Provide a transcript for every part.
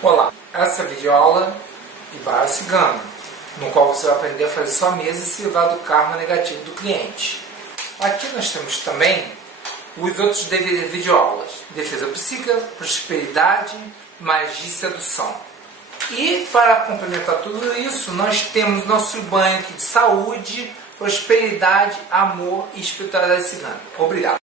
Olá, essa é a videoaula de Barra Cigana, no qual você vai aprender a fazer sua mesa e se livrar do karma negativo do cliente. Aqui nós temos também os outros videoaulas: defesa psíquica, prosperidade, magia e sedução. E para complementar tudo isso, nós temos nosso banho aqui de saúde, prosperidade, amor e espiritualidade cigana. Obrigado.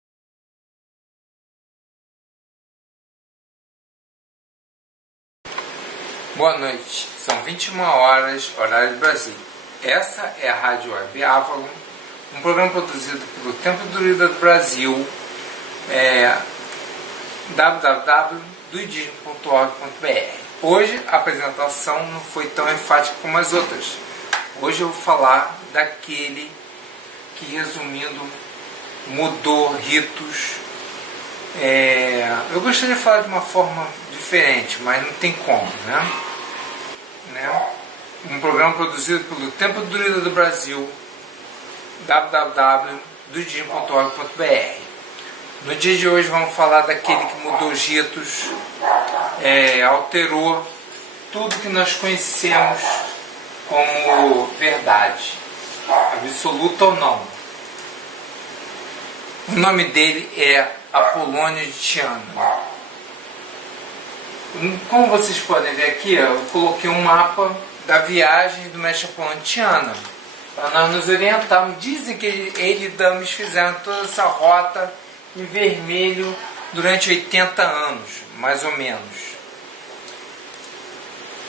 Boa noite, são 21 horas, horário do Brasil. Essa é a Rádio Web Avalon, um programa produzido pelo Templo do Druida do Brasil, www.duidismo.org.br. Hoje a apresentação não foi tão enfática como as outras. Hoje eu vou falar daquele que, resumindo, mudou ritos. Eu gostaria de falar de uma forma diferente, mas não tem como, né? Um programa produzido pelo Templo do Druida do Brasil, www.duidismo.org.br. No dia de hoje vamos falar daquele que mudou os ritos, alterou tudo que nós conhecemos como verdade, absoluta ou não. O nome dele é Apolônio de Tiana. Como vocês podem ver aqui, eu coloquei um mapa da viagem do mestre Apolônio de Tiana, para nós nos orientarmos. Dizem que ele e Dames fizeram toda essa rota em vermelho durante 80 anos, mais ou menos.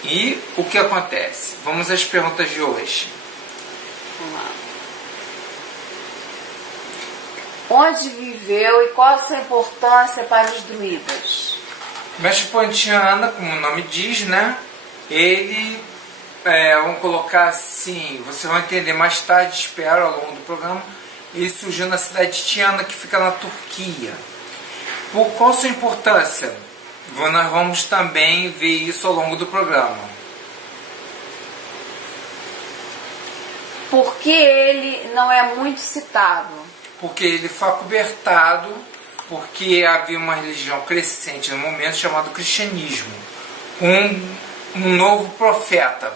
E o que acontece? Vamos às perguntas de hoje. Vamos lá. Onde viveu e qual a sua importância para os druidas? O mestre Apolônio de Tiana, como o nome diz, né? Ele, vamos colocar assim, você vai entender mais tarde, espero, ao longo do programa. Ele surgiu na cidade de Tiana, que fica na Turquia. Por qual sua importância? Nós vamos também ver isso ao longo do programa. Por que ele não é muito citado? Porque ele foi acobertado, porque havia uma religião crescente no momento chamado cristianismo. Um novo profeta.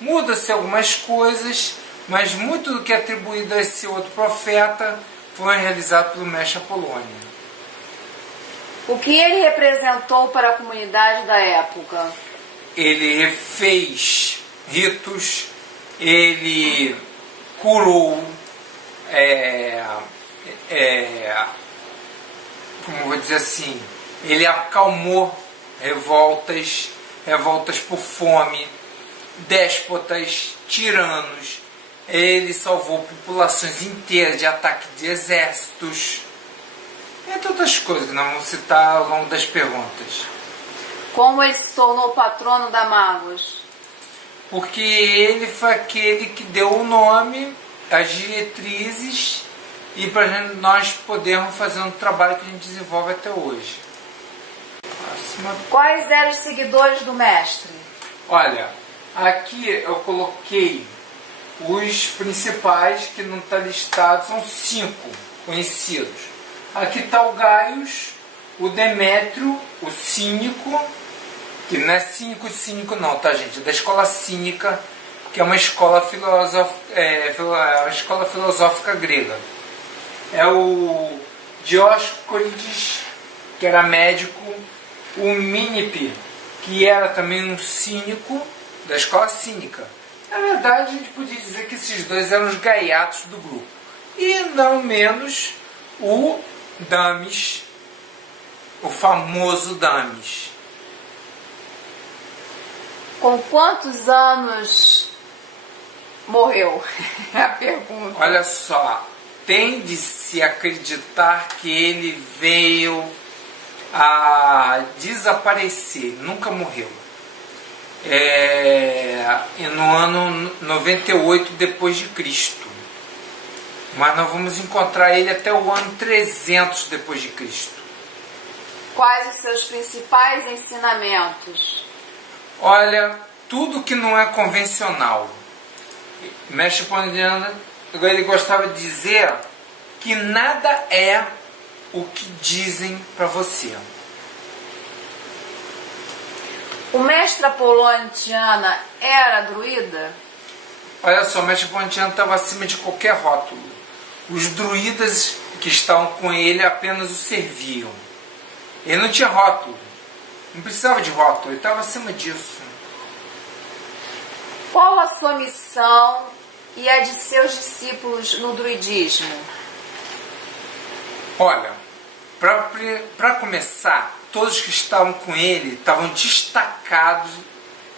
Muda-se algumas coisas, mas muito do que é atribuído a esse outro profeta foi realizado pelo mestre Apolônio. O que ele representou para a comunidade da época? Ele fez ritos, ele curou, como eu vou dizer assim, ele acalmou revoltas por fome, déspotas, tiranos. Ele salvou populações inteiras de ataque de exércitos, entre outras coisas que nós vamos citar ao longo das perguntas. Como ele se tornou patrono da Magos? Porque ele foi aquele que deu o nome, as diretrizes, e para nós podermos fazer um trabalho que a gente desenvolve até hoje. Próxima. Quais eram os seguidores do mestre? Olha, aqui eu coloquei os principais, que não está listado, são 5 conhecidos. Aqui está o Gaius, o Demétrio, o Cínico, que não é cínico não, tá, gente? É da escola cínica, que é uma escola filosófica grega. É o Dioscórides, que era médico, o Mínipe, que era também um cínico da escola cínica. Na verdade, a gente podia dizer que esses dois eram os gaiatos do grupo. E não menos o Dames, o famoso Dames. Com quantos anos morreu? É a pergunta. Olha só, tende-se a acreditar que ele veio a desaparecer, nunca morreu. No ano 98 depois de Cristo. Mas nós vamos encontrar ele até o ano 300 depois de Cristo. Quais os seus principais ensinamentos? Olha, tudo que não é convencional. O mestre Apolônio, ele gostava de dizer que nada é o que dizem para você. O mestre Apolônio de Tiana era druida? Olha só, o mestre Apolônio de Tiana estava acima de qualquer rótulo. Os druidas que estavam com ele apenas o serviam. Ele não tinha rótulo. Não precisava de rótulo, ele estava acima disso. Qual a sua missão e a de seus discípulos no druidismo? Olha, para começar, todos que estavam com ele estavam destacados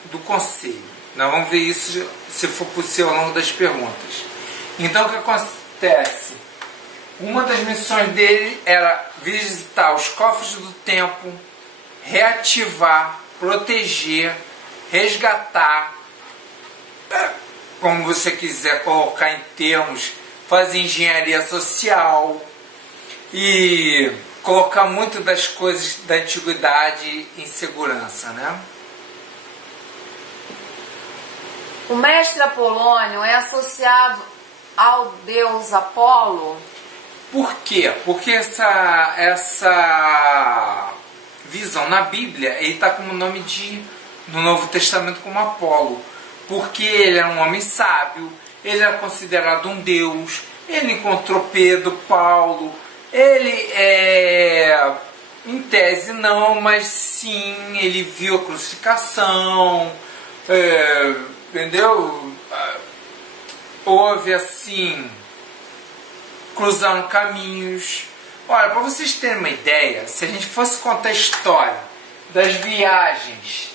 do conselho. Nós vamos ver isso, se for possível, ao longo das perguntas. Então, o que acontece? Uma das missões dele era visitar os cofres do templo, reativar, proteger, resgatar, como você quiser colocar em termos, fazer engenharia social e colocar muito das coisas da antiguidade em segurança, né? O mestre Apolônio é associado ao deus Apolo? Por quê? Porque essa visão na Bíblia, ele está como nome no Novo Testamento como Apolo. Porque ele era um homem sábio, ele era considerado um deus, ele encontrou Pedro, Paulo, ele em tese não, mas sim, ele viu a crucificação, entendeu? Houve assim, cruzando caminhos. Olha, para vocês terem uma ideia, se a gente fosse contar a história das viagens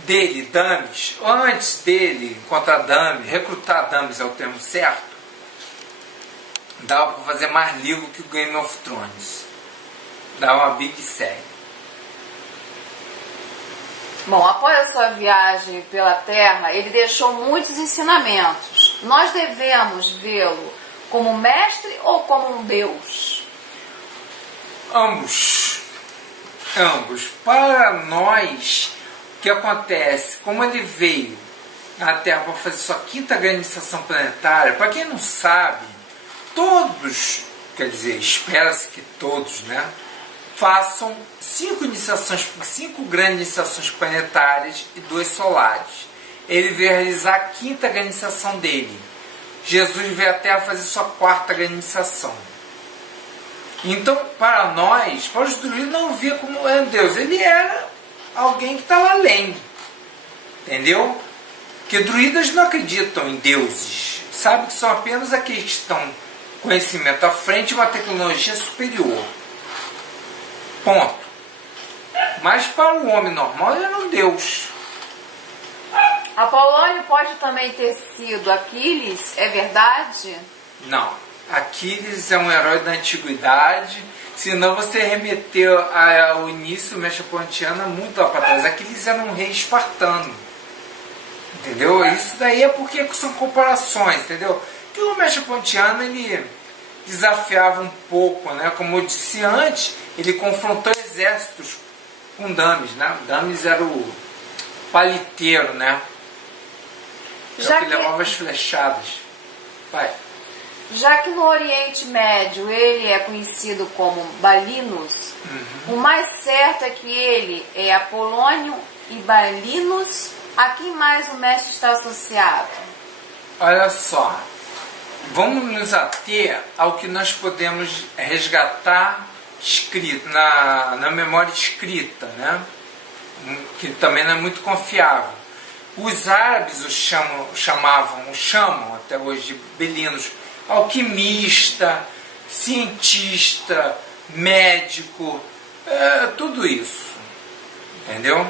dele, dames, antes dele encontrar dames, recrutar dames é o termo certo, dava para fazer mais livro que o Game of Thrones. Dava uma big série. Bom, após a sua viagem pela Terra, ele deixou muitos ensinamentos. Nós devemos vê-lo como mestre ou como um deus? Ambos. Para nós, o que acontece? Como ele veio na Terra para fazer sua quinta grande iniciação planetária, para quem não sabe, todos, quer dizer, espera-se que todos, né, façam 5 grandes iniciações planetárias e 2 solares. Ele veio realizar a quinta grande iniciação dele. Jesus veio à Terra fazer sua quarta grande iniciação. Então, para nós, para os druidas, não via como era Deus. Ele era alguém que estava além. Entendeu? Porque druidas não acreditam em deuses. Sabem que são apenas aqueles que estão com conhecimento à frente de uma tecnologia superior. Ponto. Mas para o homem normal, ele era um deus. Apolônio pode também ter sido Aquiles, é verdade? Não. Aquiles é um herói da antiguidade, senão você remeteu ao início mesopotamiano muito lá para trás. Aquiles era um rei espartano, entendeu? Isso daí é porque são comparações, entendeu? Que o mesopotamiano ele desafiava um pouco, né? Como eu disse antes, ele confrontou exércitos com Dames, né? Dames era o paliteiro, né? Já que levava as flechadas. Vai. Já que no Oriente Médio ele é conhecido como Balinus, o mais certo é que ele é Apolônio e Balinus. A quem mais o mestre está associado? Olha só, vamos nos ater ao que nós podemos resgatar escrito, na memória escrita, né? Que também não é muito confiável. Os árabes chamam até hoje de belinos, alquimista, cientista, médico, tudo isso, entendeu?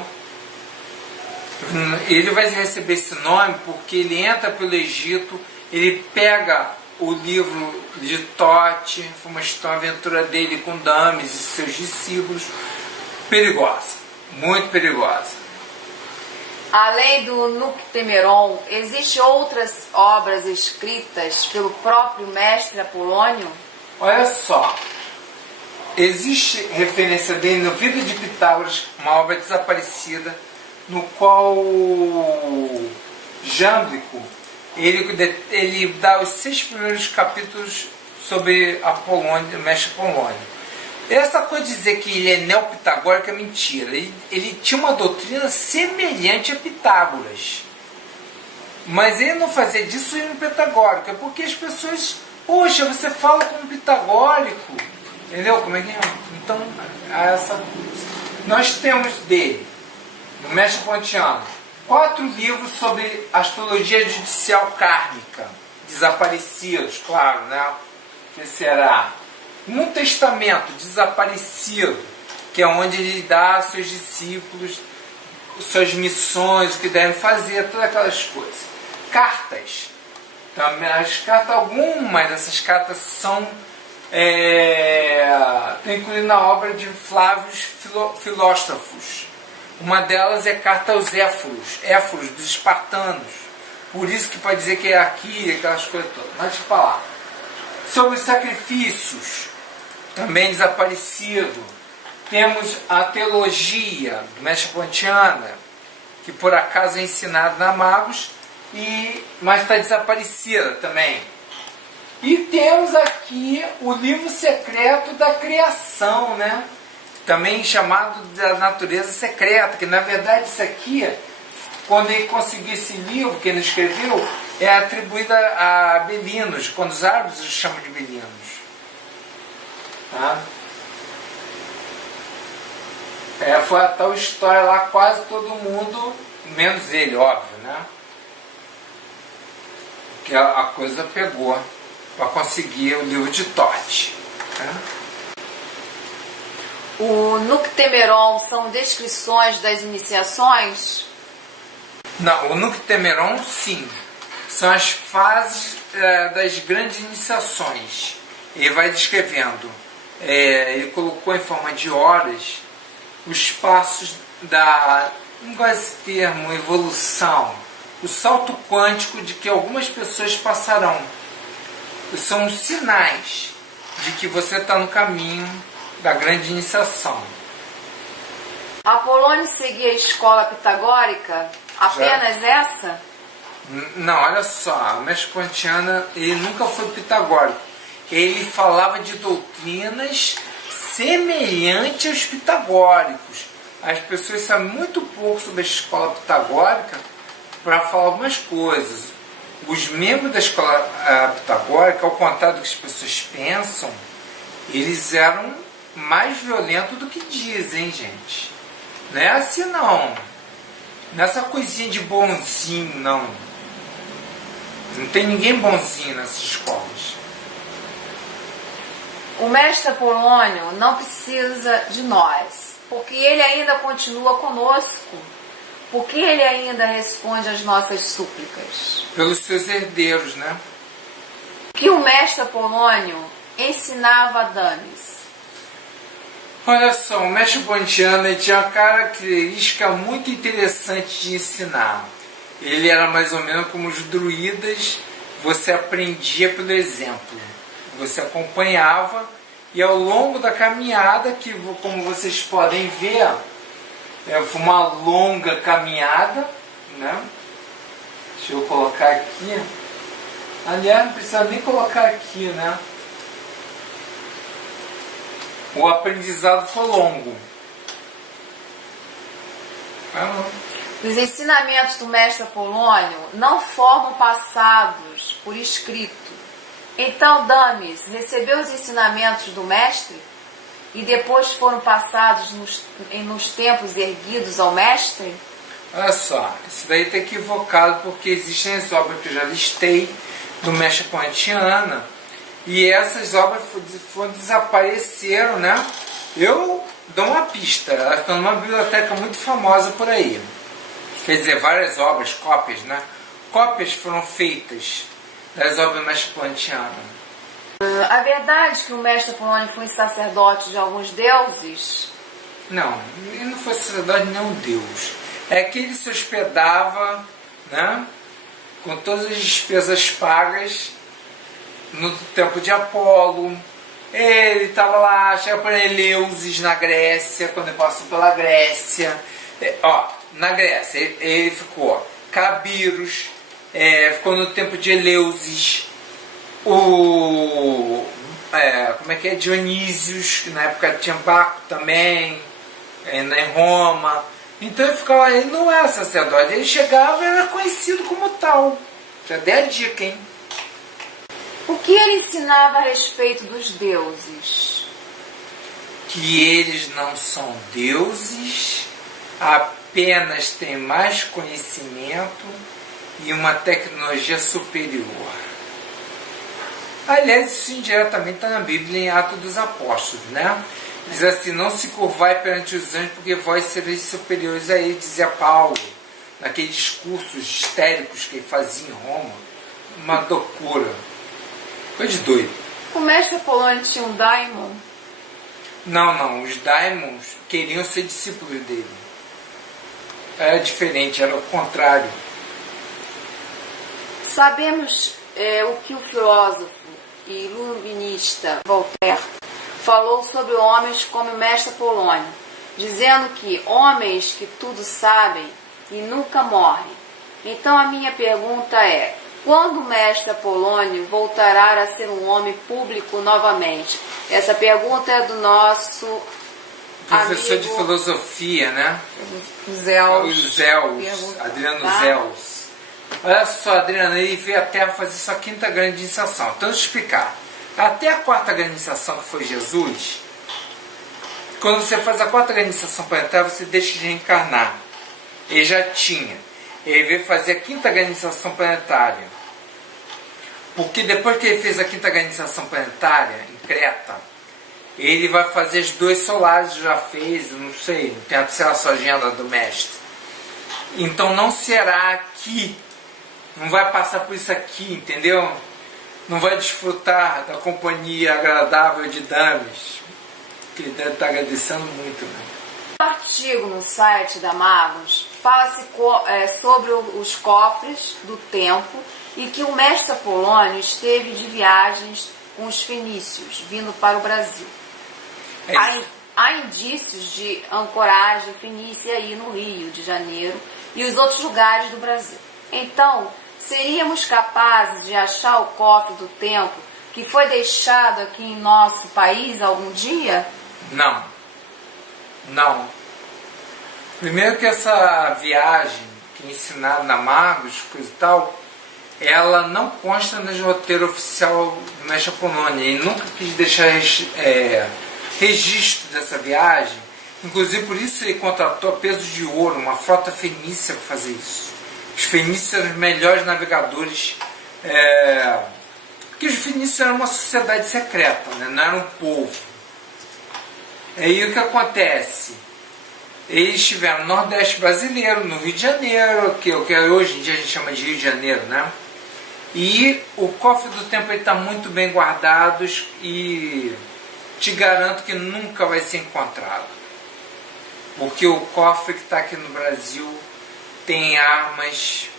Ele vai receber esse nome porque ele entra pelo Egito, ele pega o livro de Tote, foi uma aventura dele com Dames e seus discípulos, perigosa, muito perigosa. Além do Nuctemeron, existem outras obras escritas pelo próprio mestre Apolônio? Olha só, existe referência dele no Vida de Pitágoras, uma obra desaparecida, no qual Jâmblico ele dá os 6 primeiros capítulos sobre Apolônio, o mestre Apolônio. Essa coisa de dizer que ele é neopitagórico é mentira. Ele tinha uma doutrina semelhante a Pitágoras. Mas ele não fazia disso um pitagórico. É porque as pessoas... Poxa, você fala como pitagórico. Entendeu? Como é que é? Então, essa coisa. Nós temos dele, no Mestre Pontiano, 4 livros sobre astrologia judicial kármica. Desaparecidos, claro, né? Que será? Um testamento desaparecido, que é onde ele dá aos seus discípulos suas missões, o que devem fazer, todas aquelas coisas. Cartas. Também, as cartas, algumas dessas cartas são incluídas na obra de Flávio Filósofos. Uma delas é Carta aos Éforos, dos espartanos. Por isso que pode dizer que é aqui, aquelas coisas todas. Mas deixa eu falar. Sobre os sacrifícios, também desaparecido. Temos a teologia do Mestre Pontiano, que por acaso é ensinada na Magos, mas está desaparecida também. E temos aqui o livro secreto da criação, né? Também chamado da natureza secreta, que na verdade isso aqui, quando ele conseguiu esse livro que ele escreveu, é atribuído a Belinos, quando os árabes os chamam de Belinos. Tá? Foi a tal história lá, quase todo mundo, menos ele, óbvio, né? Que a coisa pegou para conseguir o livro de Tote. Né? O Nuctemeron são descrições das iniciações? Não, o Nuctemeron, sim. São as fases das grandes iniciações. Ele vai descrevendo. Ele colocou em forma de horas os passos da, não gosto desse termo, evolução, o salto quântico de que algumas pessoas passarão. São sinais de que você está no caminho da grande iniciação. Apolônio seguia a escola pitagórica? Apenas essa? Não, olha só, o Mestre Pontiano, ele nunca foi pitagórico. Ele falava de doutrinas semelhantes aos pitagóricos. As pessoas sabem muito pouco sobre a escola pitagórica para falar algumas coisas. Os membros da escola pitagórica, ao contrário do que as pessoas pensam, eles eram mais violentos do que dizem, gente. Não é assim, não. Não é essa coisinha de bonzinho, não. Não tem ninguém bonzinho nessas escolas. O mestre Apolônio não precisa de nós, porque ele ainda continua conosco, porque ele ainda responde às nossas súplicas. Pelos seus herdeiros, né? Que o mestre Apolônio ensinava a Dames. Olha só, o Mestre Pontiano tinha uma característica muito interessante de ensinar. Ele era mais ou menos como os druidas, você aprendia pelo exemplo. Você acompanhava e ao longo da caminhada, que como vocês podem ver, foi uma longa caminhada, né? Deixa eu colocar aqui. Aliás, não precisa nem colocar aqui, né? O aprendizado foi longo. Os ensinamentos do mestre Apolônio não formam passados por escrito. Então, Dames recebeu os ensinamentos do mestre e depois foram passados nos tempos erguidos ao mestre? Olha só, isso daí está equivocado porque existem as obras que eu já listei do Mestre Pontiano e essas obras desapareceram, né? Eu dou uma pista, elas estão numa biblioteca muito famosa por aí. Quer dizer, várias obras, cópias, né? Cópias foram feitas das obras do Mestre Pontiano. A verdade é que o mestre Apolônio foi sacerdote de alguns deuses? Não, ele não foi sacerdote de nenhum deus. É que ele se hospedava, né, com todas as despesas pagas no templo de Apolo. Ele estava lá, chegava para Eleusis na Grécia, quando ele passou pela Grécia. Na Grécia ele ficou Cabiros, ficou no templo de Eleusis. como é que é? Dionísios, que na época tinha Baco também, em Roma. Então ele não era sacerdote, ele chegava e era conhecido como tal. Já dei a dica, hein? O que ele ensinava a respeito dos deuses? Que eles não são deuses, apenas têm mais conhecimento e uma tecnologia superior. Aliás, isso indiretamente está na Bíblia, em Atos dos Apóstolos, né? Diz assim: não se curvai perante os anjos, porque vós sereis superiores a ele, dizia Paulo, naqueles discursos histéricos que ele fazia em Roma. Uma loucura. Coisa de doido. O mestre Apolônio tinha um daimon? Não, os daimons queriam ser discípulos dele. Era diferente, era o contrário. Sabemos o que o filósofo e iluminista Voltaire falou sobre homens como o mestre Apolônio, dizendo que homens que tudo sabem e nunca morrem. Então a minha pergunta é: quando o mestre Apolônio voltará a ser um homem público novamente? Essa pergunta é do nosso professor amigo de filosofia, né? Zeus. Adriano Zeus. Olha só, Adriano, ele veio à Terra fazer sua quinta grande iniciação. Então, deixa eu explicar. Até a quarta grande iniciação, que foi Jesus, quando você faz a quarta grande iniciação planetária, você deixa de reencarnar. Ele já tinha. Ele veio fazer a quinta grande iniciação planetária. Porque depois que ele fez a quinta grande iniciação planetária, em Creta, ele vai fazer as 2 solares, já fez, não sei, não tem a sua agenda do mestre. Então não será aqui, não vai passar por isso aqui, entendeu? Não vai desfrutar da companhia agradável de dames, que ele deve estar agradecendo muito, né? No artigo no site da Magos, fala-se sobre os cofres do tempo e que o mestre Apolônio esteve de viagens com os fenícios, vindo para o Brasil. Há indícios de ancoragem fenícia aí no Rio de Janeiro e os outros lugares do Brasil. Então, seríamos capazes de achar o cofre do tempo que foi deixado aqui em nosso país algum dia? Não. Primeiro que essa viagem que é ensinada na Magos, coisa e tal, ela não consta no roteiro oficial do mestre Apolônio. Ele nunca quis deixar registro dessa viagem. Inclusive por isso ele contratou a peso de ouro uma frota fenícia para fazer isso. Os fenícios eram os melhores navegadores, porque os fenícios eram uma sociedade secreta, né? Não eram um povo. E aí o que acontece? Eles estiveram no Nordeste brasileiro, no Rio de Janeiro, que hoje em dia a gente chama de Rio de Janeiro, né? E o cofre do tempo está muito bem guardado e te garanto que nunca vai ser encontrado. Porque o cofre que está aqui no Brasil tem armas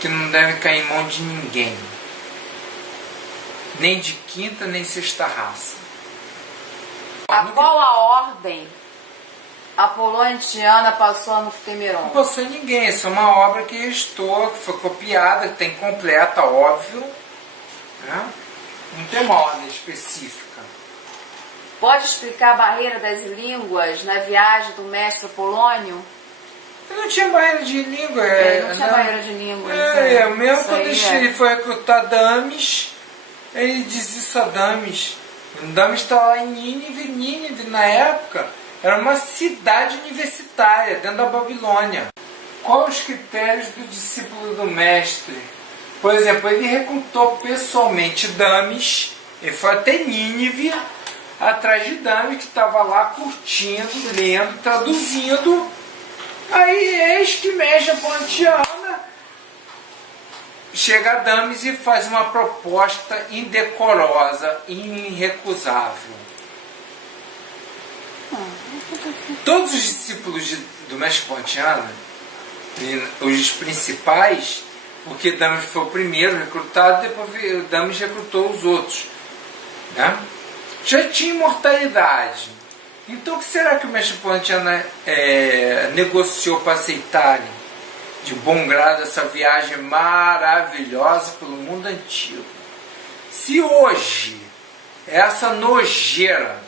que não devem cair em mão de ninguém. Nem de quinta, nem sexta raça. A qual a ordem apolontiana passou no Temeron? Não passou em ninguém. Isso é uma obra que restou, que foi copiada, que tem completa, óbvio. Né? Não tem uma ordem específica. Pode explicar a barreira das línguas na viagem do mestre Apolônio? Não tinha barreira de língua. Não tinha barreira de língua. Mesmo quando ele foi recrutar Dames, ele diz isso a Dames. Dames está lá em Nínive. Nínive, na época, era uma cidade universitária dentro da Babilônia. Quais os critérios do discípulo do mestre? Por exemplo, ele recrutou pessoalmente Dames, ele foi até Nínive, atrás de Dames, que estava lá curtindo, lendo, traduzindo. Aí eis que Mestre Apolontiana chega a Dames e faz uma proposta indecorosa, irrecusável. Todos os discípulos do Mestre Apolontiana, os principais, porque Dames foi o primeiro recrutado, depois Dames recrutou os outros, né? Já tinha imortalidade. Então o que será que o mestre Apolontiana negociou para aceitarem? de bom grado essa viagem maravilhosa pelo mundo antigo. Se hoje essa nojeira,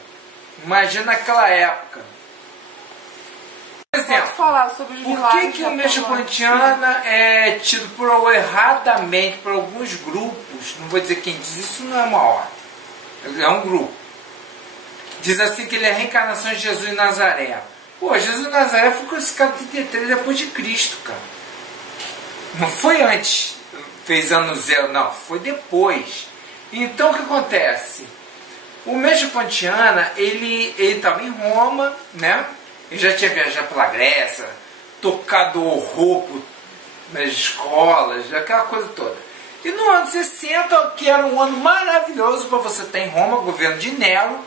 imagina naquela época. Por exemplo, falar sobre os por que o Mecha Pontiana é tido erradamente por alguns grupos, não vou dizer quem diz, isso não é uma ordem, é um grupo. Diz assim que ele é a reencarnação de Jesus em Nazaré. Pô, Jesus em Nazaré foi crucificado em 33 depois de Cristo, cara. Não foi antes, fez ano zero, não, foi depois. Então o que acontece? O Mecha Pontiana, ele estava em Roma, né? Ele já tinha viajado pela Grécia, tocado horror nas escolas, aquela coisa toda. E no ano 60, que era um ano maravilhoso para você ter em Roma, governo de Nero,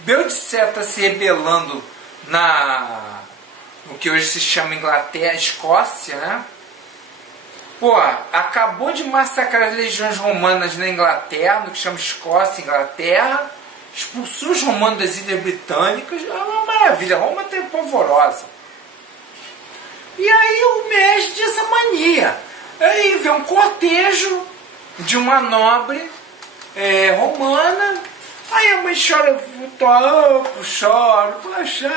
Beldice está se rebelando no que hoje se chama Inglaterra, Escócia, né? Pô, acabou de massacrar as legiões romanas na Inglaterra, no que chama Escócia, Inglaterra, expulsou os romanos das Ilhas Britânicas, é uma maravilha, Roma é polvorosa. E aí o mestre tinha essa mania. Aí vê um cortejo de uma nobre romana, aí a mãe chora, chora,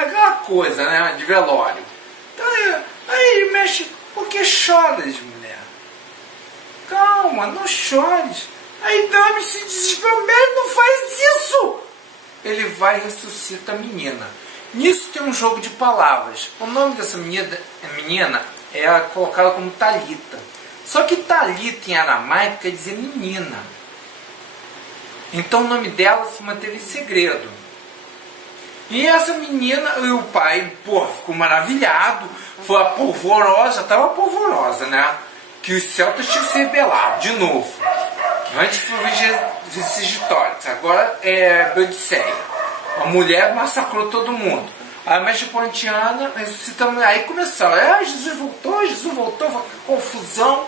aquela coisa, né, de velório. Então, aí ele mexe, por que choras, mulher? Calma, não chores. Aí Dami se desespera, ele não faz isso. Ele vai e ressuscita a menina. Nisso tem um jogo de palavras. O nome dessa menina é colocado como Talita. Só que Talita em aramaico quer dizer menina. Então o nome dela se manteve em segredo. E essa menina, e o pai, pô, ficou maravilhado. Foi polvorosa, estava polvorosa, né? Que os celtas tinham se rebelado de novo. Antes foi Vercingetorix, agora é Beldiceia. A mulher massacrou todo mundo. A Mecha Pontiana ressuscitando. Aí começou, Jesus voltou, foi confusão.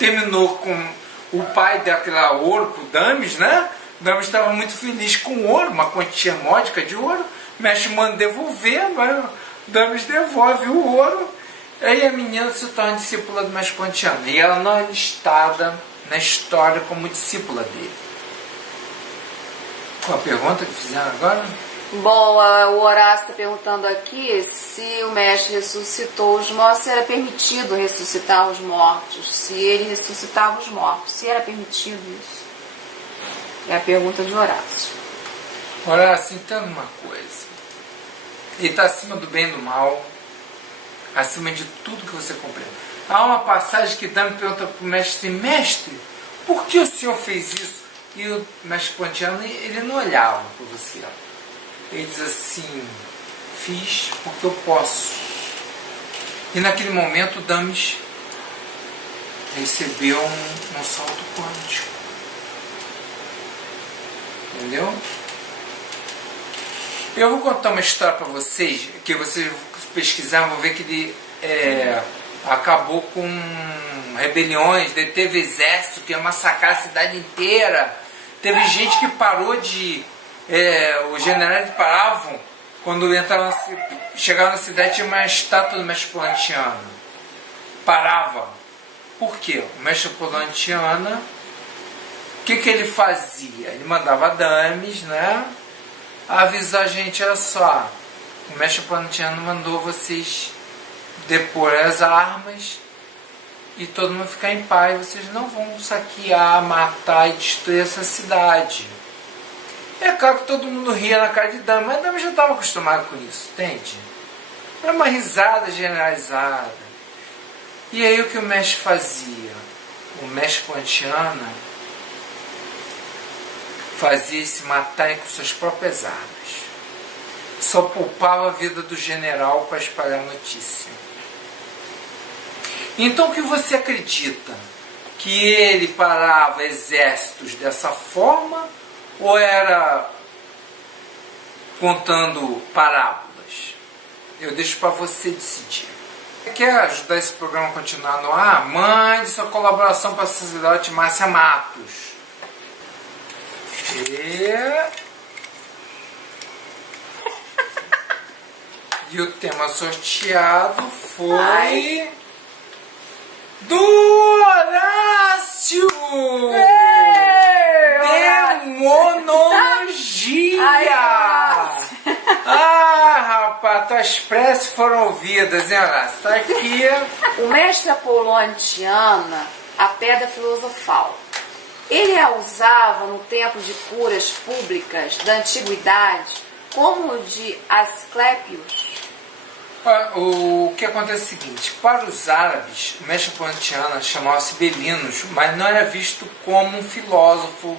Terminou com o pai daquele ouro pro Damis, né? Damis estava muito feliz com o ouro, uma quantia módica de ouro. Mecha manda devolver, mas Damis devolve o ouro. Aí a menina se torna discípula do Mecha Pontiana. E ela não é listada na história como discípula dele. Qual a pergunta que fizeram agora? Bom, o Horácio está perguntando aqui se o mestre ressuscitou os mortos, se era permitido ressuscitar os mortos, se ele ressuscitava os mortos, se era permitido isso. É a pergunta de Horácio. Horácio, entenda uma coisa. Ele está acima do bem e do mal, acima de tudo que você compreende. Há uma passagem que Dami pergunta para o mestre assim, mestre, por que o senhor fez isso? E o mestre Pontiano, ele não olhava para você. Ele diz assim, fiz porque eu posso. E naquele momento Damis recebeu um salto quântico. Entendeu? Eu vou contar uma história para vocês, que vocês pesquisar, vão ver que ele acabou com rebeliões, teve exército que ia massacrar a cidade inteira. Teve gente que parou de... os generais paravam quando chegavam na cidade, tinha uma estátua do Mestre Pontiana. Parava. Por quê? O Mestre Pontiana, o que ele fazia? Ele mandava dames, né? Avisar a gente, olha só, o Mestre Pontiano mandou vocês depor as armas e todo mundo ficar em paz, vocês não vão saquear, matar e destruir essa cidade. É claro que todo mundo ria na cara de Dami, mas Dami já estava acostumado com isso, entende? Era uma risada generalizada. E aí o que o mestre fazia? O mestre Pontiana fazia se matarem com suas próprias armas. Só poupava a vida do general para espalhar a notícia. Então o que você acredita? Que ele parava exércitos dessa forma ou era contando parábolas? Eu deixo para você decidir. Quer ajudar esse programa a continuar no ar? Mande sua colaboração para a sacerdote Márcia Matos. E o tema sorteado foi... do Horácio! Demonologia! Ah, rapaz, tuas preces foram ouvidas, hein, Horácio? Tá aqui. O mestre Apolônio Tiana, a pedra filosofal. Ele a usava no tempo de curas públicas da antiguidade, como o de Asclépios. O que acontece é o seguinte: para os árabes, o mestre Apolônio Tiana chamava-se Belinos, mas não era visto como um filósofo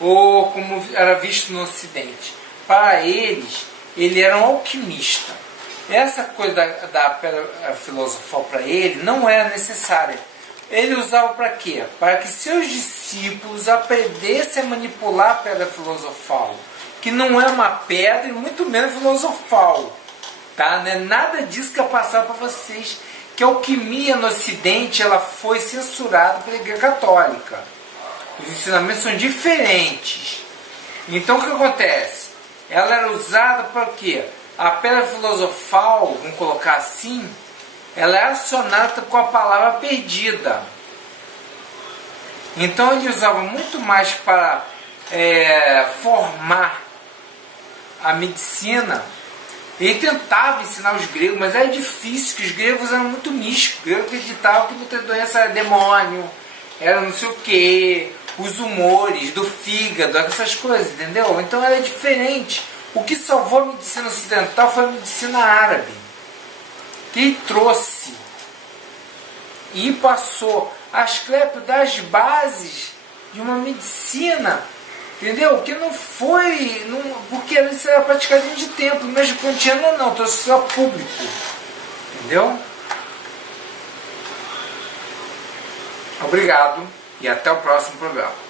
ou como era visto no Ocidente. Para eles, ele era um alquimista. Essa coisa da pedra filosofal para ele não era necessária. Ele usava para quê? Para que seus discípulos aprendessem a manipular a pedra filosofal, que não é uma pedra e muito menos filosofal. Tá? Não é nada disso que eu passar para vocês, que a alquimia no Ocidente ela foi censurada pela Igreja Católica. Os ensinamentos são diferentes. Então o que acontece? Ela era usada para quê? A pedra filosofal, vamos colocar assim, ela é acionada com a palavra perdida. Então ele usava muito mais para formar a medicina. Ele tentava ensinar os gregos, mas era difícil, que os gregos eram muito místicos. Os gregos acreditavam que muita doença era demônio, era não sei o que, os humores do fígado, essas coisas, entendeu? Então era diferente. O que salvou a medicina ocidental foi a medicina árabe, que ele trouxe e passou Asclépio das bases de uma medicina, entendeu? Que não foi, porque isso era praticado de tempo, mas Pontiana não, trouxe só público, entendeu? Obrigado e até o próximo programa.